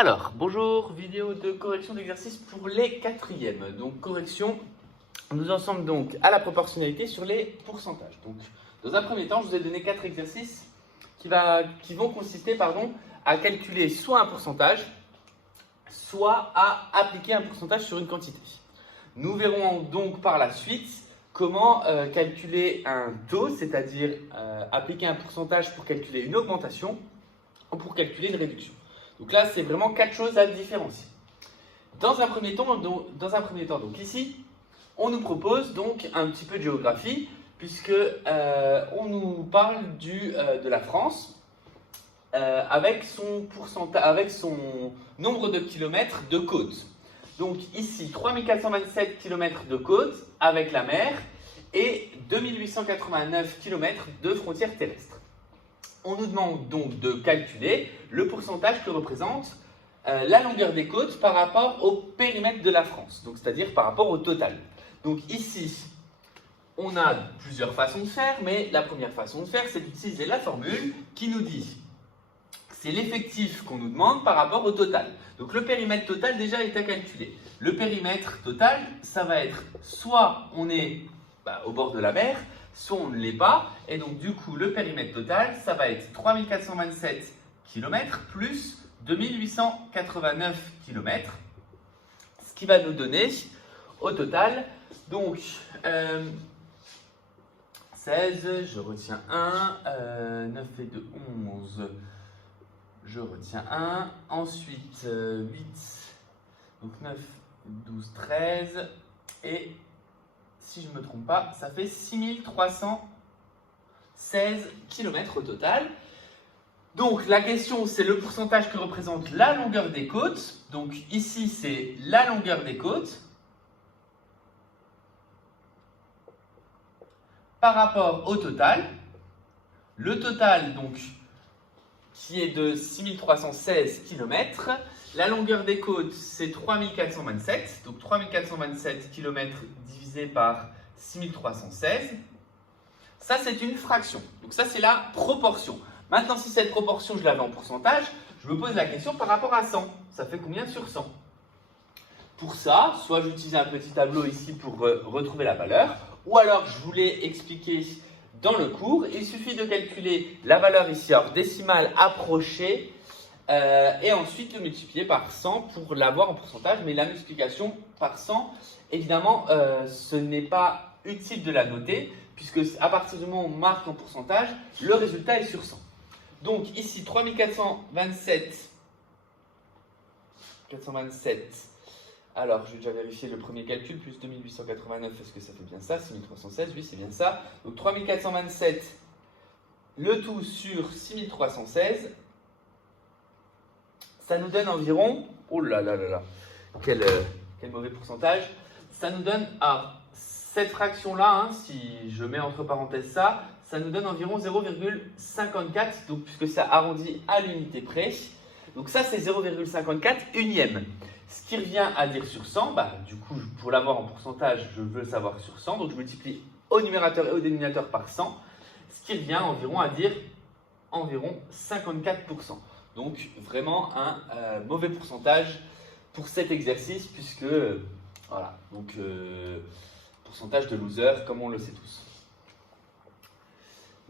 Alors, bonjour, vidéo de correction d'exercice pour les quatrièmes. Donc, correction, nous en sommes donc à la proportionnalité sur les pourcentages. Donc, dans un premier temps, je vous ai donné 4 exercices qui vont consister à calculer soit un pourcentage, soit à appliquer un pourcentage sur une quantité. Nous verrons donc par la suite comment calculer un taux, c'est-à-dire appliquer un pourcentage pour calculer une augmentation ou pour calculer une réduction. Donc là, c'est vraiment 4 choses à différencier. Dans un premier temps, donc ici, on nous propose donc un petit peu de géographie, puisque on nous parle de la France avec son nombre de kilomètres de côte. Donc ici, 3427 km de côte avec la mer et 2889 km de frontières terrestres. On nous demande donc de calculer le pourcentage que représente la longueur des côtes par rapport au périmètre de la France, donc c'est-à-dire par rapport au total. Donc ici, on a plusieurs façons de faire, mais la première façon de faire, c'est d'utiliser la formule qui nous dit c'est l'effectif qu'on nous demande par rapport au total. Donc le périmètre total déjà est à calculer. Le périmètre total, ça va être soit on est au bord de la mer, soit on ne l'est pas, et donc du coup le périmètre total, ça va être 3427 km plus 2889 km, ce qui va nous donner au total, donc 16, je retiens 1, 9 et 2, 11, je retiens 1, ensuite 8, donc 9, 12, 13, et si je ne me trompe pas, ça fait 6316 km au total. Donc la question, c'est le pourcentage que représente la longueur des côtes. Donc ici, c'est la longueur des côtes par rapport au total. Le total, donc, qui est de 6316 km. La longueur des côtes, c'est 3427. Donc 3427 km divisé par 6316. Ça, c'est une fraction. Donc ça, c'est la proportion. Maintenant, si cette proportion, je l'avais en pourcentage, je me pose la question par rapport à 100. Ça fait combien sur 100? Pour ça, soit j'utilise un petit tableau ici pour retrouver la valeur, ou alors je vous l'ai expliqué dans le cours. Il suffit de calculer la valeur ici hors décimale approchée et ensuite le multiplier par 100 pour l'avoir en pourcentage. Mais la multiplication par 100, évidemment, ce n'est pas utile de la noter puisque à partir du moment où on marque en pourcentage, le résultat est sur 100. Donc ici, 3427, alors je vais déjà vérifier le premier calcul, plus 2889, est-ce que ça fait bien ça? 6316, oui c'est bien ça. Donc 3427, le tout sur 6316, ça nous donne environ, oh là là là là, quel mauvais pourcentage, ça nous donne, cette fraction-là, si je mets entre parenthèses ça nous donne environ 0,54, donc puisque ça arrondit à l'unité près. Donc ça, c'est 0,54 unième. Ce qui revient à dire sur 100, du coup, pour l'avoir en pourcentage, je veux le savoir sur 100. Donc je multiplie au numérateur et au dénominateur par 100, ce qui revient environ à dire environ 54%. Donc vraiment un mauvais pourcentage pour cet exercice, puisque, voilà, donc pourcentage de loser, comme on le sait tous.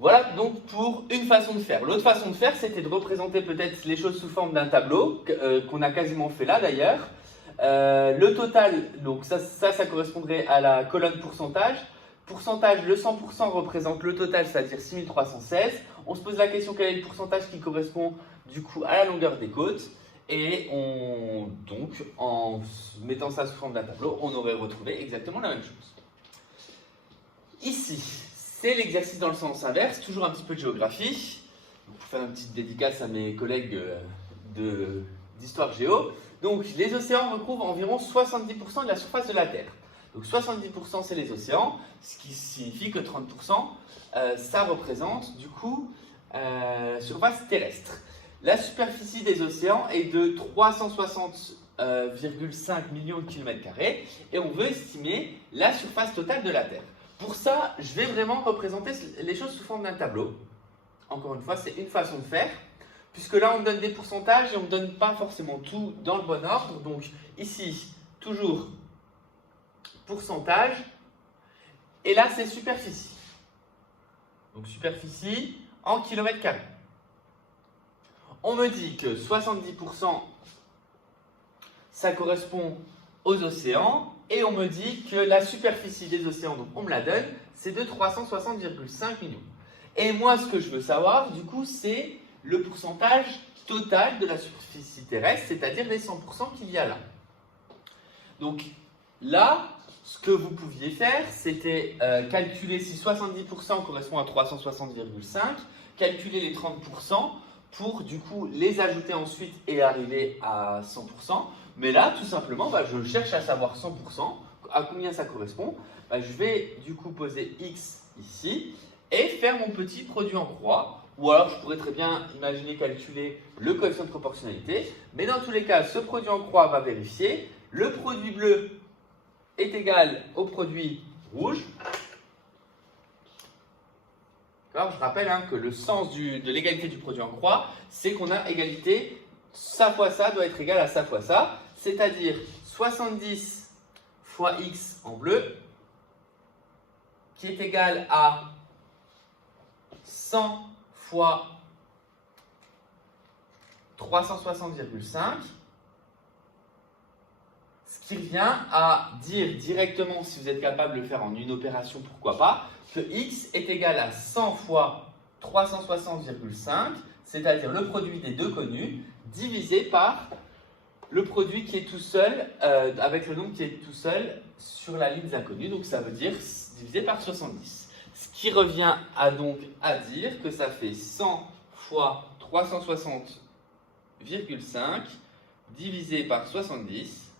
Voilà donc pour une façon de faire. L'autre façon de faire, c'était de représenter peut-être les choses sous forme d'un tableau, qu'on a quasiment fait là d'ailleurs. Le total, donc ça correspondrait à la colonne pourcentage. Pourcentage, le 100% représente le total, c'est-à-dire 6316. On se pose la question quel est le pourcentage qui correspond du coup à la longueur des côtes. Et donc, en mettant ça sous forme d'un tableau, on aurait retrouvé exactement la même chose. Ici, c'est l'exercice dans le sens inverse, toujours un petit peu de géographie. Pour faire une petite dédicace à mes collègues d'histoire géo. Donc, les océans recouvrent environ 70% de la surface de la Terre. Donc, 70% c'est les océans, ce qui signifie que 30% ça représente du coup surface terrestre. La superficie des océans est de 360,5 millions de kilomètres carrés et on veut estimer la surface totale de la Terre. Pour ça, je vais vraiment représenter les choses sous forme d'un tableau. Encore une fois, c'est une façon de faire. puisque là on me donne des pourcentages et on ne me donne pas forcément tout dans le bon ordre. Donc ici, toujours pourcentage, et là c'est superficie. Donc superficie en kilomètres carrés. On me dit que 70% ça correspond aux océans, et on me dit que la superficie des océans, donc on me la donne, c'est de 360,5 millions. Et moi, ce que je veux savoir, du coup, c'est le pourcentage total de la superficie terrestre, c'est-à-dire les 100% qu'il y a là. Donc là, ce que vous pouviez faire, c'était calculer si 70% correspond à 360,5, calculer les 30% pour du coup les ajouter ensuite et arriver à 100%. Mais là, tout simplement, je cherche à savoir 100%, à combien ça correspond. Je vais du coup poser X ici et faire mon petit produit en croix. Ou alors, je pourrais très bien imaginer calculer le coefficient de proportionnalité. Mais dans tous les cas, ce produit en croix va vérifier. Le produit bleu est égal au produit rouge. Je rappelle que le sens de l'égalité du produit en croix, c'est qu'on a égalité, ça fois ça doit être égal à ça fois ça, c'est-à-dire 70 fois x en bleu, qui est égal à 100 fois 360,5, ce qui revient à dire directement, si vous êtes capable de le faire en une opération, pourquoi pas, que x est égal à 100 fois 360,5, c'est-à-dire le produit des deux connus, divisé par le produit qui est tout seul, avec le nombre qui est tout seul sur la ligne des inconnus, donc ça veut dire divisé par 70. Ce qui revient donc à dire que ça fait 100 fois 360,5 divisé par 70,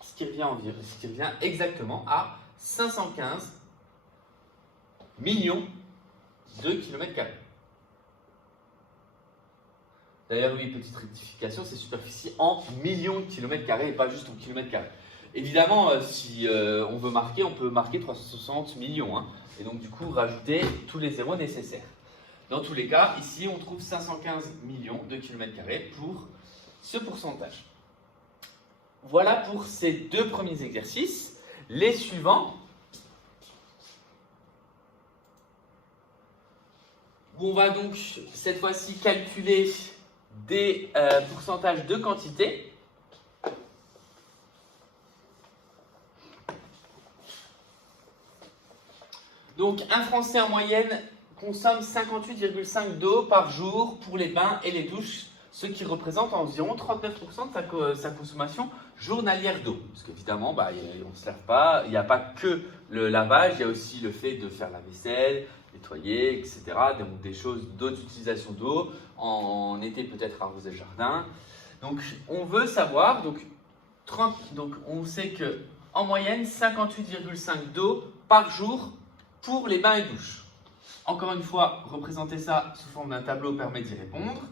ce qui revient exactement à 515 millions de kilomètres carrés. D'ailleurs, oui, petite rectification, c'est superficie en millions de kilomètres carrés et pas juste en kilomètres carrés. Évidemment, si on veut marquer, on peut marquer 360 millions. Et donc, du coup, rajouter tous les zéros nécessaires. Dans tous les cas, ici, on trouve 515 millions de kilomètres carrés pour ce pourcentage. Voilà pour ces deux premiers exercices. Les suivants, où on va donc cette fois-ci calculer des pourcentages de quantité. Donc un Français en moyenne consomme 58,5 d'eau par jour pour les bains et les douches, ce qui représente environ 39% de sa consommation journalière d'eau. Parce qu'évidemment, on ne se lave pas, il n'y a pas que le lavage, il y a aussi le fait de faire la vaisselle, nettoyer, etc. Donc des choses d'autres utilisations d'eau, en été peut-être arroser le jardin. Donc on veut savoir, donc on sait que en moyenne 58,5 d'eau par jour pour les bains et douches. Encore une fois, représenter ça sous forme d'un tableau permet d'y répondre.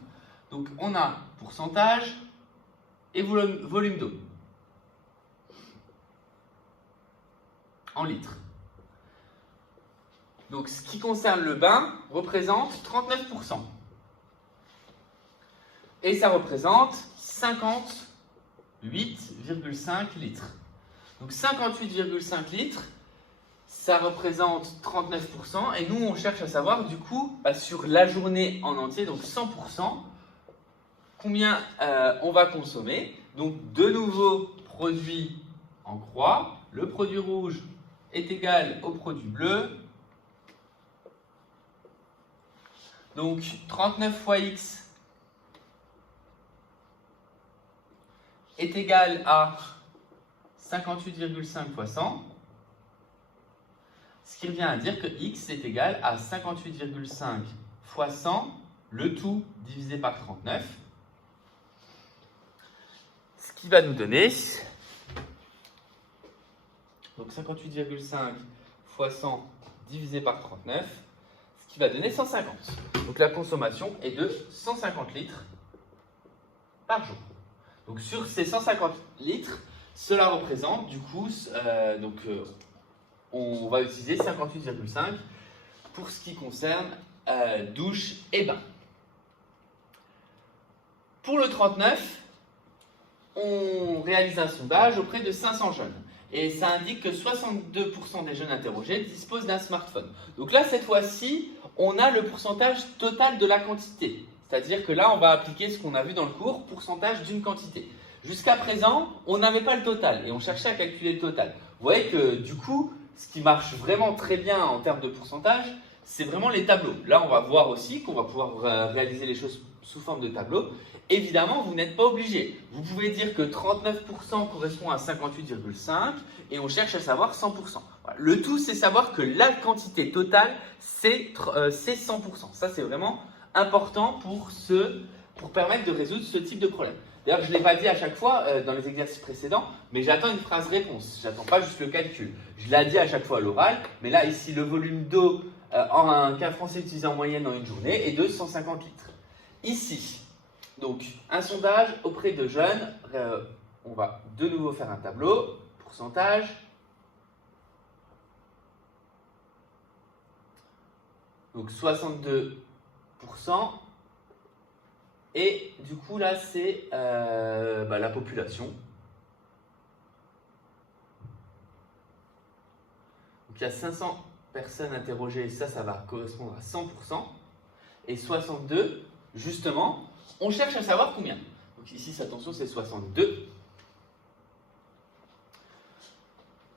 Donc on a pourcentage et volume d'eau en litres. Donc ce qui concerne le bain représente 39%. Et ça représente 58,5 litres. Donc 58,5 litres, ça représente 39%. Et nous, on cherche à savoir, du coup, sur la journée en entier, donc 100%, combien on va consommer. Donc de nouveau, produit en croix. Le produit rouge est égal au produit bleu. Donc 39 fois x est égal à 58,5 fois 100, ce qui revient à dire que x est égal à 58,5 fois 100, le tout divisé par 39, ce qui va nous donner, donc 58,5 fois 100 divisé par 39, ce qui va donner 150. Donc la consommation est de 150 litres par jour. Donc sur ces 150 litres, cela représente du coup, on va utiliser 58,5 pour ce qui concerne douche et bain. Pour le 39, on réalise un sondage auprès de 500 jeunes. Et ça indique que 62% des jeunes interrogés disposent d'un smartphone. Donc là, cette fois-ci, on a le pourcentage total de la quantité. C'est-à-dire que là, on va appliquer ce qu'on a vu dans le cours, pourcentage d'une quantité. Jusqu'à présent, on n'avait pas le total et on cherchait à calculer le total. Vous voyez que du coup, ce qui marche vraiment très bien en termes de pourcentage, c'est vraiment les tableaux. Là, on va voir aussi qu'on va pouvoir réaliser les choses sous forme de tableau. Évidemment, vous n'êtes pas obligé. Vous pouvez dire que 39% correspond à 58,5 et on cherche à savoir 100%. Voilà. Le tout, c'est savoir que la quantité totale, c'est 100%. Ça, c'est vraiment important pour permettre de résoudre ce type de problème. D'ailleurs, je ne l'ai pas dit à chaque fois dans les exercices précédents, mais j'attends une phrase réponse. Je n'attends pas juste le calcul. Je l'ai dit à chaque fois à l'oral, mais là, ici, le volume d'eau qu'un Français utilise en moyenne dans une journée est de 150 litres. Ici, donc, un sondage auprès de jeunes. On va de nouveau faire un tableau. Pourcentage. Donc, 62%. Et du coup, là, c'est la population. Donc, il y a 500 personnes interrogées. Ça va correspondre à 100%. Et 62, justement, on cherche à savoir combien. Donc ici, attention, c'est 62.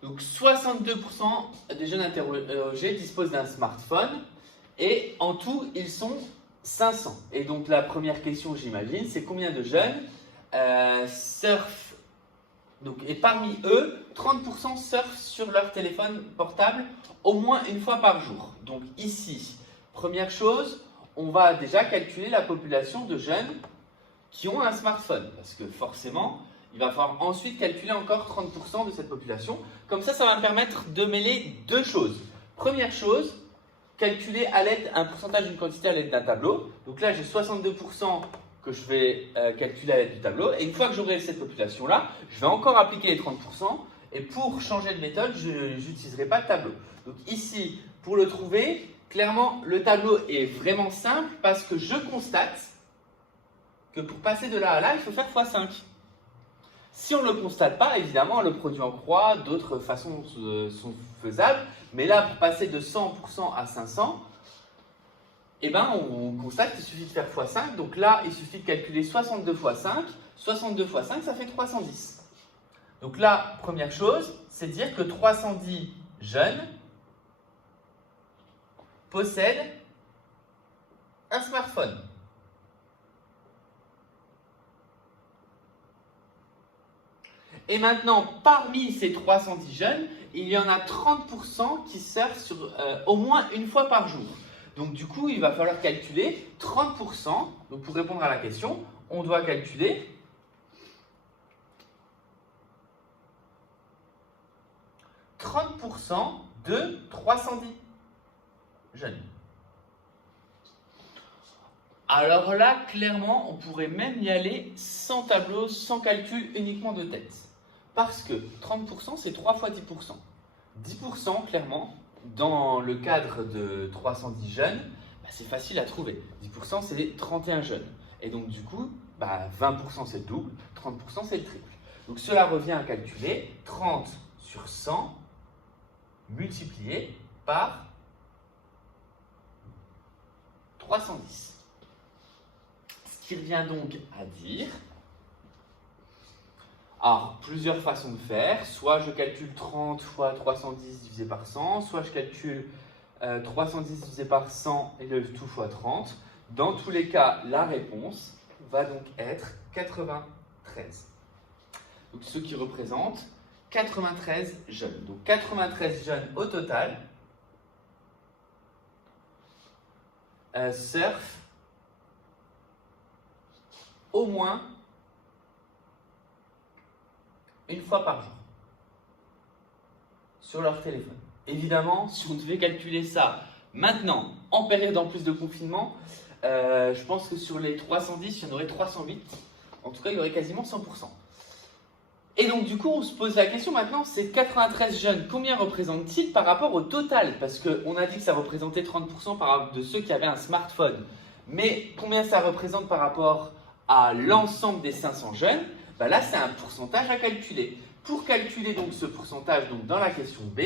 Donc 62% des jeunes interrogés disposent d'un smartphone et en tout, ils sont 500. Et donc la première question, j'imagine, c'est combien de jeunes surfent. Donc, et parmi eux, 30% surfent sur leur téléphone portable au moins une fois par jour. Donc ici, première chose, on va déjà calculer la population de jeunes qui ont un smartphone. Parce que forcément, il va falloir ensuite calculer encore 30% de cette population. Comme ça va me permettre de mêler deux choses. Première chose, calculer un pourcentage d'une quantité à l'aide d'un tableau. Donc là, j'ai 62% que je vais calculer à l'aide du tableau. Et une fois que j'aurai cette population-là, je vais encore appliquer les 30%. Et pour changer de méthode, je n'utiliserai pas de tableau. Donc ici, pour le trouver, clairement, le tableau est vraiment simple parce que je constate que pour passer de là à là, il faut faire x5. Si on ne le constate pas, évidemment, le produit en croix, d'autres façons sont faisables. Mais là, pour passer de 100% à 500, on constate qu'il suffit de faire x5. Donc là, il suffit de calculer 62 x 5. 62 x 5, ça fait 310. Donc là, première chose, c'est de dire que 310 jeunes possèdent un smartphone. Et maintenant, parmi ces 310 jeunes, il y en a 30% qui surfent au moins une fois par jour. Donc du coup, il va falloir calculer 30%. Donc pour répondre à la question, on doit calculer 30% de 310 jeunes. Alors là, clairement, on pourrait même y aller sans tableau, sans calcul, uniquement de tête. Parce que 30%, c'est 3 fois 10%. 10%, clairement, dans le cadre de 310 jeunes, c'est facile à trouver. 10%, c'est 31 jeunes. Et donc, du coup, 20%, c'est le double, 30%, c'est le triple. Donc, cela revient à calculer 30 sur 100 multiplié par 310. Ce qui revient donc à dire... Alors, plusieurs façons de faire. Soit je calcule 30 fois 310 divisé par 100, soit je calcule 310 divisé par 100 et le tout fois 30. Dans tous les cas, la réponse va donc être 93. Donc, ce qui représente 93 jeunes. Donc, 93 jeunes au total surfent au moins une fois par jour sur leur téléphone. Évidemment, si on devait calculer ça maintenant, en période en plus de confinement, je pense que sur les 310, il y en aurait 308. En tout cas, il y aurait quasiment 100%. Et donc, du coup, on se pose la question maintenant, ces 93 jeunes, combien représentent-ils par rapport au total? Parce qu'on a dit que ça représentait 30% de ceux qui avaient un smartphone. Mais combien ça représente par rapport à l'ensemble des 500 jeunes, bah là c'est un pourcentage à calculer. Pour calculer donc ce pourcentage donc dans la question B,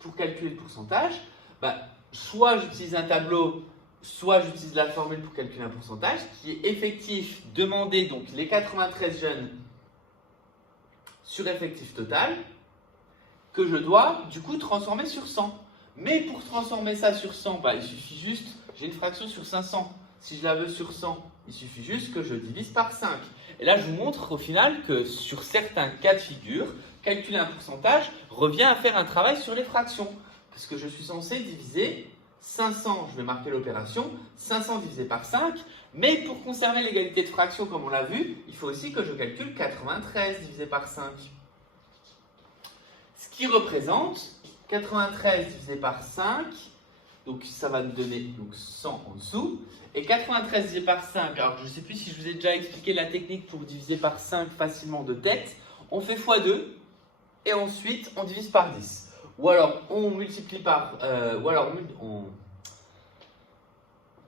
pour calculer le pourcentage, bah, soit j'utilise un tableau, soit j'utilise la formule pour calculer un pourcentage qui est effectif demandé, donc les 93 jeunes sur effectif total, que je dois du coup transformer sur 100. Mais pour transformer ça sur 100, bah, il suffit juste, j'ai une fraction sur 500. Si je la veux sur 100, il suffit juste que je divise par 5. Et là, je vous montre au final que sur certains cas de figure, calculer un pourcentage revient à faire un travail sur les fractions. Parce que je suis censé diviser 500, je vais marquer l'opération, 500 divisé par 5. Mais pour conserver l'égalité de fractions comme on l'a vu, il faut aussi que je calcule 93 divisé par 5. Ce qui représente 93 divisé par 5, donc ça va nous donner donc 100 en dessous. Et 93 divisé par 5, alors je ne sais plus si je vous ai déjà expliqué la technique pour diviser par 5 facilement de tête. On fait x2 et ensuite on divise par 10. Ou alors on multiplie par,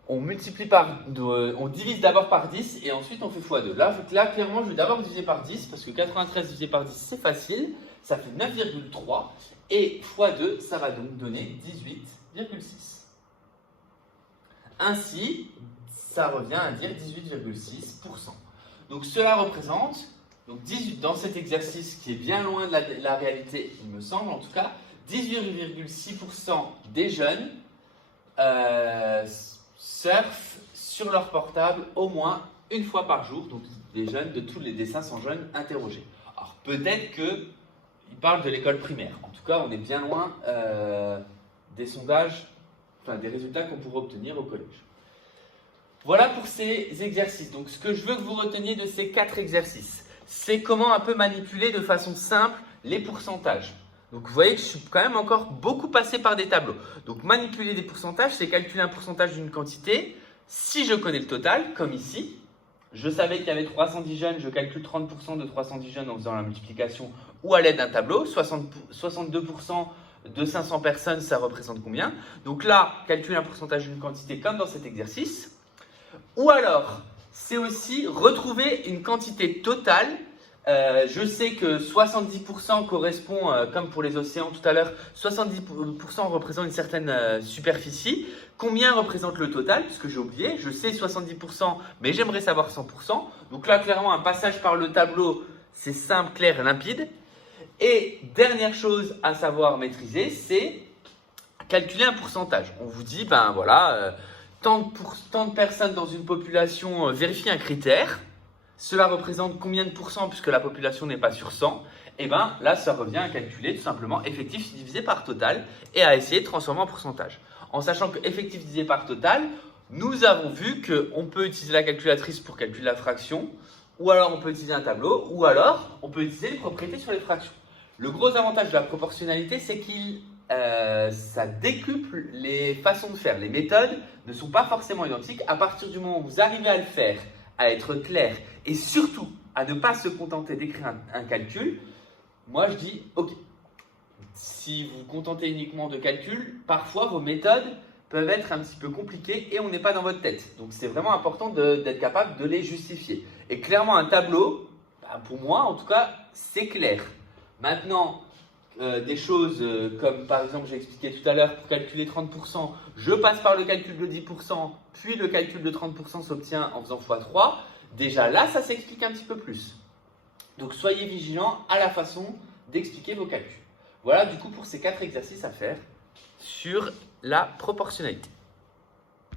on divise d'abord par 10 et ensuite on fait x2. Là clairement je vais d'abord diviser par 10 parce que 93 divisé par 10 c'est facile, ça fait 9,3 et x2 ça va donc donner 18,6. Ainsi, ça revient à dire 18,6%. Donc cela représente, donc 18, dans cet exercice qui est bien loin de la réalité, il me semble en tout cas, 18,6% des jeunes surfent sur leur portable au moins une fois par jour, donc des jeunes des 500 jeunes interrogés. Alors peut-être qu'ils parlent de l'école primaire, en tout cas on est bien loin des sondages, enfin des résultats qu'on pourrait obtenir au collège. Voilà pour ces exercices. Donc ce que je veux que vous reteniez de ces 4 exercices, c'est comment un peu manipuler de façon simple les pourcentages. Donc vous voyez que je suis quand même encore beaucoup passé par des tableaux. Donc manipuler des pourcentages, c'est calculer un pourcentage d'une quantité. Si je connais le total, comme ici, je savais qu'il y avait 310 jeunes, je calcule 30% de 310 jeunes en faisant la multiplication ou à l'aide d'un tableau. 62% de 500 personnes, ça représente combien? Donc là, calculer un pourcentage d'une quantité comme dans cet exercice. Ou alors, c'est aussi retrouver une quantité totale. Je sais que 70% correspond, comme pour les océans tout à l'heure, 70% représente une certaine superficie. Combien représente le total? Puisque j'ai oublié, je sais 70%, mais j'aimerais savoir 100%. Donc là, clairement, un passage par le tableau, c'est simple, clair et limpide. Et dernière chose à savoir maîtriser, c'est calculer un pourcentage. On vous dit, ben voilà, tant de personnes dans une population vérifient un critère. Cela représente combien de pourcents puisque la population n'est pas sur 100? Et bien là, ça revient à calculer tout simplement effectif divisé par total et à essayer de transformer en pourcentage. En sachant que effectif divisé par total, nous avons vu qu'on peut utiliser la calculatrice pour calculer la fraction, ou alors on peut utiliser un tableau, ou alors on peut utiliser les propriétés sur les fractions. Le gros avantage de la proportionnalité, c'est ça décuple les façons de faire. Les méthodes ne sont pas forcément identiques. À partir du moment où vous arrivez à le faire, à être clair et surtout à ne pas se contenter d'écrire un calcul, moi je dis ok. Si vous vous contentez uniquement de calcul, parfois vos méthodes peuvent être un petit peu compliquées et on n'est pas dans votre tête. Donc c'est vraiment important d'être capable de les justifier. Et clairement un tableau, pour moi en tout cas, c'est clair. Maintenant, des choses comme par exemple j'ai expliqué tout à l'heure pour calculer 30%, je passe par le calcul de 10%, puis le calcul de 30% s'obtient en faisant x3. Déjà là, ça s'explique un petit peu plus. Donc soyez vigilants à la façon d'expliquer vos calculs. Voilà du coup pour ces 4 exercices à faire sur la proportionnalité.